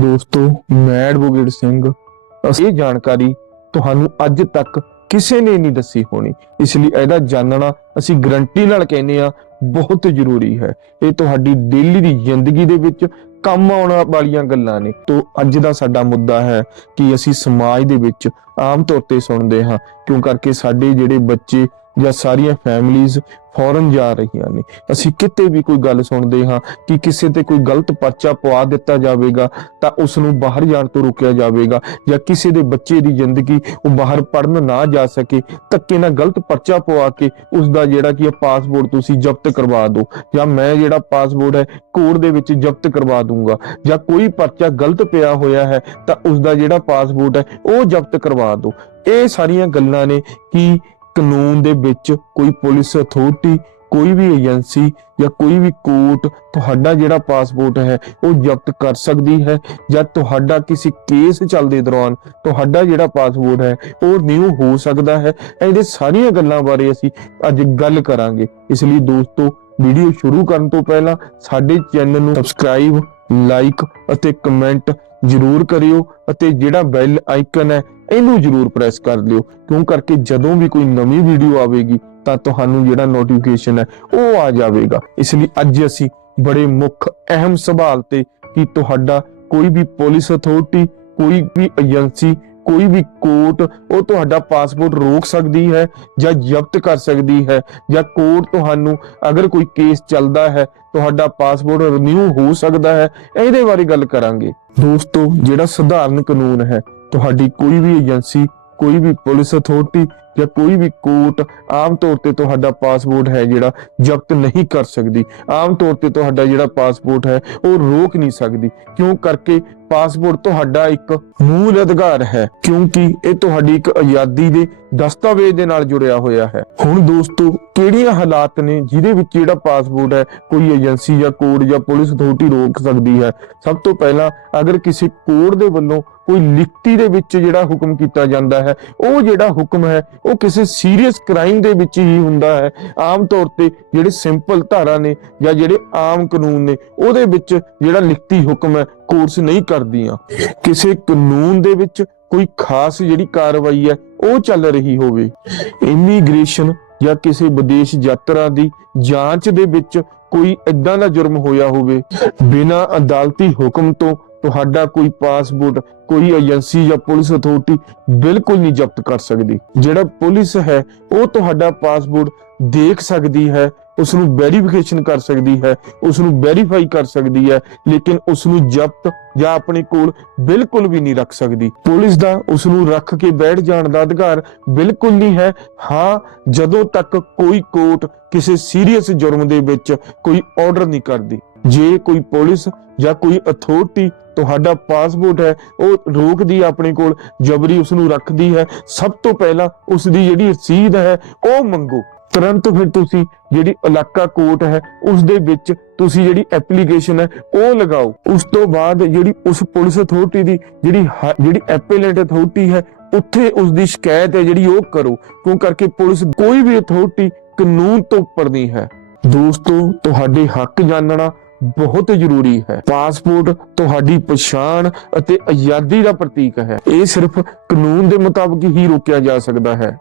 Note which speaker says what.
Speaker 1: ਦੋਸਤੋ ਮੈਂ ਐਡਵੋਕੇਟ ਸਿੰਘ ਇਹ ਜਾਣਕਾਰੀ ਤੁਹਾਨੂੰ ਅੱਜ ਤੱਕ ਕਿਸੇ ਨੇ ਨਹੀਂ ਦੱਸੀ ਹੋਣੀ। ਇਸ ਲਈ ਇਹਦਾ ਜਾਣਨਾ ਅਸੀਂ ਗਰੰਟੀ ਨਾਲ ਕਹਿੰਦੇ ਆ ਬਹੁਤ ਜ਼ਰੂਰੀ ਹੈ। ਇਹ ਤੁਹਾਡੀ ਡੇਲੀ ਦੀ ਜ਼ਿੰਦਗੀ ਦੇ ਵਿੱਚ ਕੰਮ ਆਉਣ ਵਾਲੀਆਂ ਗੱਲਾਂ ਨੇ। ਤੋਂ, ਅੱਜ ਦਾ ਸਾਡਾ ਮੁੱਦਾ ਹੈ ਕਿ ਅਸੀਂ ਸਮਾਜ ਦੇ ਵਿੱਚ ਆਮ ਤੌਰ ਤੇ ਸੁਣਦੇ ਹਾਂ, ਕਿਉਂ ਕਰਕੇ ਸਾਡੇ ਜਿਹੜੇ ਬੱਚੇ ਜਾਂ ਸਾਰੀਆਂ ਫੈਮਲੀਆਂ ਫੌਰਨ ਜਾ ਰਹੀਆਂ ਨੇ। ਅਸੀਂ ਕਿਤੇ ਵੀ ਕੋਈ ਗੱਲ ਸੁਣਦੇ ਹਾਂ ਕਿ ਕਿਸੇ ਤੇ ਕੋਈ ਗਲਤ ਪਰਚਾ ਪਵਾ ਦਿੱਤਾ ਜਾਵੇਗਾ, ਤਾਂ ਉਸ ਨੂੰ ਬਾਹਰ ਜਾਣ ਤੋਂ ਰੋਕਿਆ ਜਾਵੇਗਾ ਜਾਂ ਕਿਸੇ ਦੇ ਬੱਚੇ ਦੀ ਜ਼ਿੰਦਗੀ ਉਹ ਬਾਹਰ ਪੜਨ ਨਾ ਜਾ ਸਕੇ, ਧੱਕੇ ਨਾਲ ਗਲਤ ਪਰਚਾ ਪਵਾ ਕੇ ਉਸ ਦਾ ਜਿਹੜਾ ਕੀ ਪਾਸਪੋਰਟ ਤੁਸੀਂ ਜ਼ਬਤ ਕਰਵਾ ਦਿਓ ਜਾਂ ਮੈਂ ਜਿਹੜਾ ਪਾਸਪੋਰਟ ਹੈ ਕੋਰਟ ਦੇ ਵਿੱਚ ਜ਼ਬਤ ਕਰਵਾ ਦੂੰਗਾ ਜਾਂ ਕੋਈ ਪਰਚਾ ਗਲਤ ਪਿਆ ਹੋਇਆ ਹੈ ਤਾਂ ਉਸ ਦਾ ਜਿਹੜਾ ਪਾਸਪੋਰਟ ਹੈ ਉਹ ਜ਼ਬਤ ਕਰਵਾ ਦਿਓ। ਇਹ ਸਾਰੀਆਂ ਗੱਲਾਂ ਨੇ ਕਿ ਕਾਨੂੰਨ ਦੇ ਵਿੱਚ ਕੋਈ ਪੁਲਿਸ ਅਥਾਰਟੀ ਕੋਈ ਵੀ ਏਜੰਸੀ ਜਾਂ ਕੋਈ ਵੀ ਕੋਰਟ ਤੁਹਾਡਾ ਜਿਹੜਾ ਪਾਸਪੋਰਟ ਹੈ, ਉਹ ਜ਼ਬਤ ਕਰ ਸਕਦੀ ਹੈ ਜਾਂ ਤੁਹਾਡਾ ਕਿਸੇ ਕੇਸ ਚੱਲਦੇ ਦੌਰਾਨ ਤੁਹਾਡਾ ਜਿਹੜਾ ਪਾਸਪੋਰਟ ਹੈ, ਉਹ ਨਿਊ ਹੋ ਸਕਦਾ ਹੈ। ਇਹਦੇ ਸਾਰੀਆਂ ਗੱਲਾਂ ਬਾਰੇ ਅਸੀਂ ਅੱਜ ਗੱਲ ਕਰਾਂਗੇ। ਇਸ ਲਈ ਦੋਸਤੋ ਵੀਡੀਓ ਸ਼ੁਰੂ ਕਰਨ ਤੋਂ ਪਹਿਲਾਂ ਸਾਡੇ ਚੈਨਲ ਨੂੰ ਸਬਸਕ੍ਰਾਈਬ ਲਾਈਕ ਅਤੇ ਕਮੈਂਟ ਜ਼ਰੂਰ ਕਰਿਓ ਅਤੇ ਜਿਹੜਾ ਬੈਲ ਆਈਕਨ ਹੈ ਇਹਨੂੰ ਜ਼ਰੂਰ ਪ੍ਰੈਸ ਕਰ ਲਿਓ, ਕਿਉਂ? ਕਰਕੇ ਜਦੋਂ ਵੀ ਕੋਈ ਨਵੀਂ ਵੀਡੀਓ ਆਵੇਗੀ, ਤਾਂ ਤੁਹਾਨੂੰ ਜਿਹੜਾ ਨੋਟੀਫਿਕੇਸ਼ਨ ਹੈ, ਉਹ ਆ ਜਾਵੇਗਾ। ਇਸ ਲਈ ਅੱਜ ਅਸੀਂ ਬੜੇ ਮੁੱਖ, ਅਹਿਮ ਸਵਾਲ ਤੇ ਕਿ ਤੁਹਾਡਾ ਕੋਈ ਵੀ ਪੁਲਿਸ ਅਥਾਰਟੀ ਕੋਈ ਵੀ ਏਜੰਸੀ ਕੋਈ ਵੀ ਕੋਰਟ ਉਹ ਤੁਹਾਡਾ ਪਾਸਪੋਰਟ ਰੋਕ ਸਕਦੀ ਹੈ ਜਾਂ ਜ਼ਬਤ ਕਰ ਸਕਦੀ ਹੈ? ਜਾਂ ਕੋਰਟ ਤੁਹਾਨੂੰ ਅਗਰ ਕੋਈ ਕੇਸ ਚੱਲਦਾ ਹੈ, ਤੁਹਾਡਾ ਪਾਸਪੋਰਟ ਰਿਨਿਊ ਹੋ ਸਕਦਾ ਹੈ? ਇਹਦੇ ਬਾਰੇ ਗੱਲ ਕਰਾਂਗੇ। ਦੋਸਤੋ, ਜਿਹੜਾ ਸਧਾਰਨ ਕਾਨੂੰਨ ਹੈ ਤੁਹਾਡੀ ਕੋਈ ਵੀ ਏਜੰਸੀ ਕੋਈ ਵੀ ਪੁਲਿਸ ਅਥਾਰਟੀ ਜਾਂ ਕੋਈ ਵੀ ਕੋਰਟ ਆਮ ਤੌਰ ਤੇ ਤੁਹਾਡਾ ਪਾਸਪੋਰਟ ਹੈ ਜਿਹੜਾ ਜ਼ਬਤ ਨਹੀਂ ਕਰ ਸਕਦੀ। ਆਮ ਤੌਰ ਤੇ ਤੁਹਾਡਾ ਜਿਹੜਾ ਪਾਸਪੋਰਟ ਹੈ, ਉਹ ਰੋਕ ਨਹੀਂ ਸਕਦੀ। ਕਿਉਂ? ਕਰਕੇ ਪਾਸਪੋਰਟ ਤੁਹਾਡਾ ਇੱਕ ਮੂਲ ਅਧਿਕਾਰ ਹੈ, ਕਿਉਂਕਿ ਇਹ ਤੁਹਾਡੀ ਇੱਕ ਆਜ਼ਾਦੀ ਦੇ ਦਸਤਾਵੇਜ਼ ਦੇ ਨਾਲ ਜੁੜਿਆ ਹੋਇਆ ਹੈ। ਹੁਣ ਦੋਸਤੋ, ਕਿਹੜੀਆਂ ਹਾਲਾਤ ਨੇ ਜਿਹਦੇ ਵਿੱਚ ਜਿਹੜਾ ਪਾਸਪੋਰਟ ਹੈ, ਕੋਈ ਏਜੰਸੀ ਜਾਂ ਕੋਰਟ ਜਾਂ ਪੁਲਿਸ ਅਥਾਰਟੀ ਰੋਕ ਸਕਦੀ ਹੈ? ਸਭ ਤੋਂ ਪਹਿਲਾਂ ਅਗਰ ਕਿਸੇ ਕੋਰਟ ਦੇ ਵੱਲੋਂ ਕੋਈ ਲਿਖਤੀ ਦੇ ਵਿੱਚ ਜਿਹੜਾ ਹੁਕਮ ਕੀਤਾ ਜਾਂਦਾ ਹੈ, ਉਹ ਜਿਹੜਾ ਹੁਕਮ ਹੈ ਉਹ ਕਿਸੇ ਸੀਰੀਅਸ ਕ੍ਰਾਈਮ ਦੇ ਵਿੱਚ ਹੀ ਹੁੰਦਾ ਹੈ। ਆਮ ਤੌਰ ਤੇ ਜਿਹੜੇ ਸਿੰਪਲ ਧਾਰਾ ਨੇ ਜਾਂ ਜਿਹੜੇ ਆਮ ਕਾਨੂੰਨ ਨੇ, ਉਹਦੇ ਵਿੱਚ ਜਿਹੜਾ ਲਿਖਤੀ ਹੁਕਮ ਹੈ ਕੋਰਟਸ ਨਹੀਂ ਕਰਦੀਆਂ। ਕਿਸੇ ਕਾਨੂੰਨ ਦੇ ਵਿੱਚ ਕੋਈ ਖਾਸ ਜਿਹੜੀ ਕਾਰਵਾਈ ਹੈ, ਉਹ ਚੱਲ ਰਹੀ ਹੋਵੇ। ਇਮੀਗ੍ਰੇਸ਼ਨ ਜਾਂ ਕਿਸੇ ਵਿਦੇਸ਼ ਯਾਤਰਾ ਦੀ ਜਾਂਚ ਦੇ ਵਿੱਚ ਕੋਈ ਇਦਾਂ ਦਾ ਜੁਰਮ ਹੋਇਆ ਹੋਵੇ, ਬਿਨਾਂ ਅਦਾਲਤੀ ਹੁਕਮ ਤੋਂ ਤੁਹਾਡਾ ਕੋਈ ਪਾਸਪੋਰਟ, ਕੋਈ ਏਜੰਸੀ ਜਾਂ ਪੁਲਿਸ ਅਥਾਰਟੀ ਬਿਲਕੁਲ ਨਹੀਂ ਜ਼ਬਤ ਕਰ ਸਕਦੀ। ਜਿਹੜਾ ਪੁਲਿਸ ਹੈ, ਉਹ ਤੁਹਾਡਾ ਪਾਸਪੋਰਟ ਦੇਖ ਸਕਦੀ ਹੈ ਉਸ ਨੂੰ ਵੈਰੀਫਿਕੇਸ਼ਨ ਕਰ ਸਕਦੀ ਹੈ ਉਸ ਨੂੰ ਵੈਰੀਫਾਈ ਕਰ ਸਕਦੀ ਹੈ, ਲੇਕਿਨ ਉਸ ਨੂੰ ਜ਼ਬਤ ਜਾਂ ਆਪਣੇ ਕੋਲ ਬਿਲਕੁਲ ਵੀ ਨਹੀਂ ਰੱਖ ਸਕਦੀ। ਪੁਲਿਸ ਦਾ ਉਸ ਨੂੰ ਰੱਖ ਕੇ ਬੈਠ ਜਾਣ ਦਾ ਅਧਿਕਾਰ ਬਿਲਕੁਲ ਨਹੀਂ ਹੈ। ਹਾਂ, ਜਦੋਂ ਤੱਕ ਕੋਈ ਕੋਰਟ ਕਿਸੇ ਸੀਰੀਅਸ ਜੁਰਮ ਦੇ ਵਿੱਚ ਕੋਈ ਆਰਡਰ ਨਹੀਂ ਕਰਦੀ। ਜੇ ਕੋਈ ਪੁਲਿਸ ਜਾਂ ਕੋਈ ਅਥਾਰਟੀ ਤੁਹਾਡਾ ਪਾਸਪੋਰਟ ਹੈ, ਉਹ ਰੋਕਦੀ ਹੈ ਆਪਣੇ ਕੋਲ, ਜਬਰੀ ਉਸ ਨੂੰ ਰੱਖਦੀ ਹੈ। ਸਭ ਤੋਂ ਪਹਿਲਾਂ ਉਸ ਦੀ ਜਿਹੜੀ ਰਸੀਦ ਹੈ, ਉਹ ਮੰਗੋ। ਤੁਰੰਤ ਫਿਰ ਤੁਸੀਂ ਜਿਹੜੀ ਇਲਾਕਾ ਕੋਰਟ ਹੈ ਉਸ ਦੇ ਵਿੱਚ ਤੁਸੀਂ ਜਿਹੜੀ ਐਪਲੀਕੇਸ਼ਨ ਹੈ, ਉਹ ਲਗਾਓ। ਉਸ ਤੋਂ ਬਾਅਦ ਜਿਹੜੀ ਉਸ ਪੁਲਿਸ ਅਥਾਰਟੀ ਦੀ ਜਿਹੜੀ ਹ- ਜਿਹੜੀ ਐਪੀਲੇਟ ਅਥਾਰਟੀ ਹੈ, ਉੱਥੇ ਉਸ ਦੀ ਸ਼ਿਕਾਇਤ ਹੈ ਜਿਹੜੀ ਉਹ ਕਰੋ। ਕਿਉਂ ਕਰਕੇ ਪੁਲਿਸ ਕੋਈ ਵੀ ਅਥਾਰਟੀ ਕਾਨੂੰਨ ਤੋਂ ਉੱਪਰ ਨਹੀਂ ਹੈ। ਦੋਸਤੋ, ਤੁਹਾਡੇ ਹੱਕ ਜਾਣਨਾ ਬਹੁਤ ਜ਼ਰੂਰੀ ਹੈ। ਪਾਸਪੋਰਟ ਤੁਹਾਡੀ ਪਛਾਣ ਅਤੇ ਆਜ਼ਾਦੀ ਦਾ ਪ੍ਰਤੀਕ ਹੈ। ਇਹ ਸਿਰਫ ਕਾਨੂੰਨ ਦੇ ਮੁਤਾਬਕ ਹੀ ਰੋਕਿਆ ਜਾ ਸਕਦਾ ਹੈ।